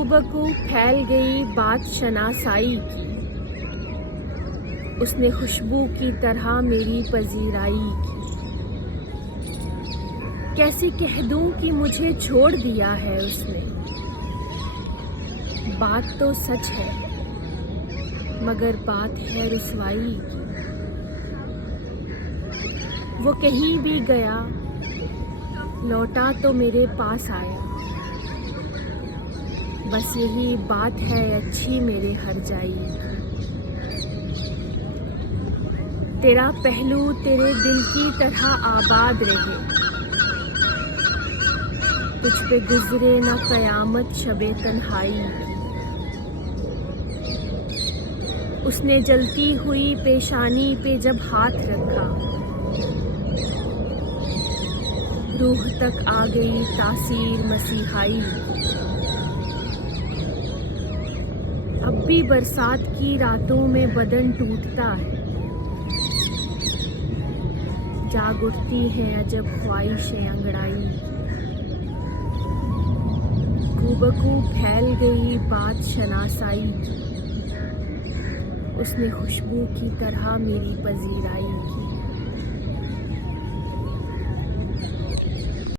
खूबकू फैल गई बात शनासाई की, उसने खुशबू की तरह मेरी पजीराई की। कैसे कह दूं कि मुझे छोड़ दिया है उसने, बात तो सच है मगर बात है रुसवाई की। वो कहीं भी गया लौटा तो मेरे पास आया, बस यही बात है अच्छी मेरे हर जाई की। तेरा पहलू तेरे दिल की तरह आबाद रहे, तुझ पे गुजरे ना कयामत शबे तन्हाई की। उसने जलती हुई पेशानी पे जब हाथ रखा, रूह तक आ गई तासीर मसीहाई की। अब भी बरसात की रातों में बदन टूटता है, जाग उठती हैं अजब ख्वाहिशें अंगड़ाई की। खूबकू फैल गई बात शनासाई की, उसने खुशबू की तरह मेरी पजीराई की।